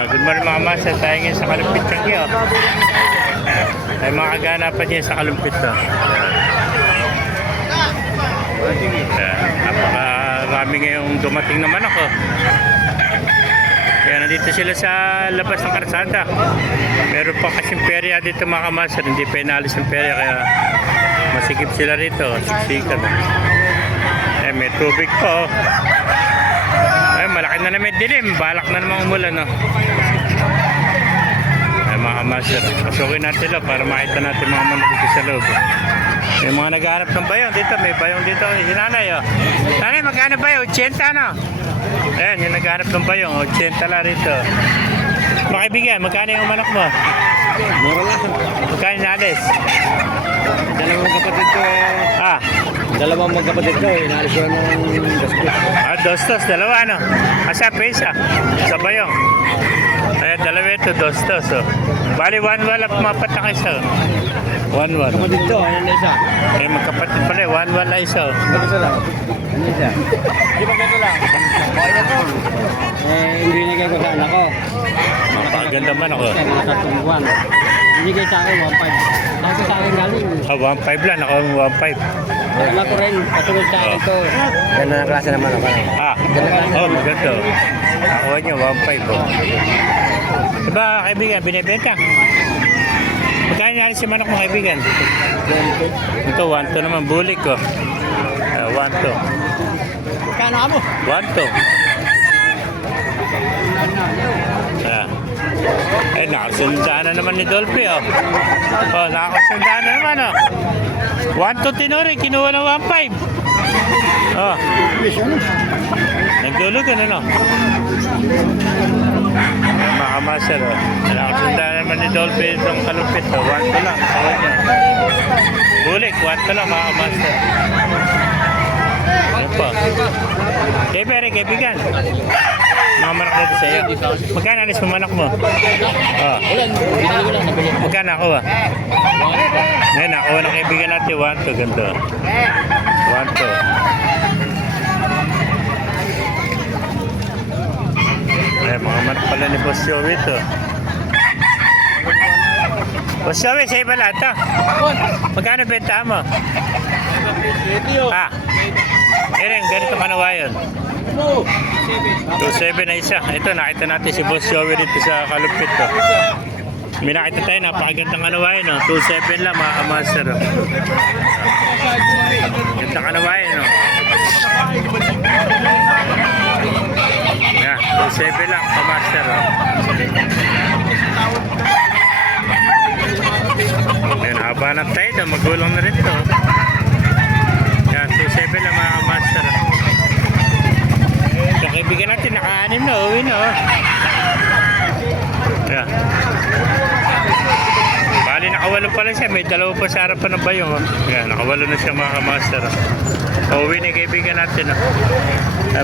Good morning mga master, tayo ngayon sa Kalumpit Changi. Ay mga kaganapan niya sa Kalumpit to. Napakarami ngayong dumating naman ako. Kaya nandito sila sa labas ng karsada. Meron pa kasing perya dito mga master, hindi pa inalis yung perya kaya masikip sila rito, siksikan. Eh may tubig po. Ay malaki na naman dilim, balak na naman umulan no. Ay mga master, pasukin natin lang para makita natin mga manok sa loob. May mga naghahanap ng bayong dito, may bayong dito si nanay oh. Nanay magkano bayong? 80 no? Ayan yung naghahanap ng bayong, 80 lang rito. Makibigyan, magkano yung manok mo? Mura lang. Magkano inalis? Dalawang kapatid ko. Dalawang magkapatid ko. Inalis ko ng gastos. Dostos, dalawa ano? Asa pesa? Sa bayong. Ayan, dalawa ito, dostos oh. Bali, 1-1 lang pumapatak isa oh. 1-1. Kapatid ko, ano na isa? Eh, magkapatid pala, 1-1 lang isa oh. Magkasa lang. Ano isa? Di ba ganito lang? Okay na to. Hindi nigay ko sa anak ko. Napakaganda man ako. Sa tungguan. Binigay sa akin 1.5. Ako sa akin galing. 1.5 lang, ako 1.5. Anak ko rin, patulog sa akin to. Ganda na klase naman ako. Maganda. Ako niya, 1.5 oh. Diba, kaibigan, binibenta? Magkano natin si manok mo, kaibigan? Ito, 1.2 naman, bulik ko. 1.2. Kano ka mo? 1.2. Eh, nakasundaan na naman ni Dolphy, oh. Oh, nakasundaan na naman, oh. 1.2 tinuri, kinuha ng 1.5. Oh. Nagdulugan, ano? Mga master, oh. Nakasundaan naman ni Dolphy itong Kalumpit, oh. 1.2 lang, sawa niya. Bulik, 1.2 lang, mga master. Ano pa? Kaibigan. Mga manok na ito sa'yo. Magkano alis mo manok mo? Oh. Magkano ako ah? Ngayon, ako na kaibigan natin. 1-2, ganito. 1-2. Ay, mga manok pala ni Boss Joey ito. Boss Joey, sa'yo ba lahat ito? Magkano benta mo? Eren, ganito kanawayon. 2.7 na isa. Ito, nakita natin si Boss Joey dito sa Kalumpit to. May nakita tayo, napakagandang kanawayan no? 2.7 lang mga kamaster oh. Gandang kanawayan no? Yan, 2.7 lang kamaster oh. Yan, haba na tayo ito, magulang na rin ito. Yan, 2.7 lang mga kamaster oh. Yung kaibigan natin, naka-anim na, uwi na oh. Yeah. Bali, nakawalo pala siya. May dalawa pa sa harapan ng bayong oh. Yeah, nakawalo na siya mga kamaster oh. Uwi na yung kaibigan natin oh.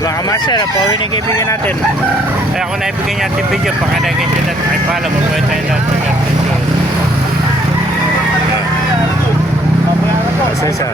Mga kamaster, uwi na yung kaibigan natin. Kaya ako naibigay niya natin video, pakanagin siya natin. Ay pala, mabuhay tayo natin. Asa siya?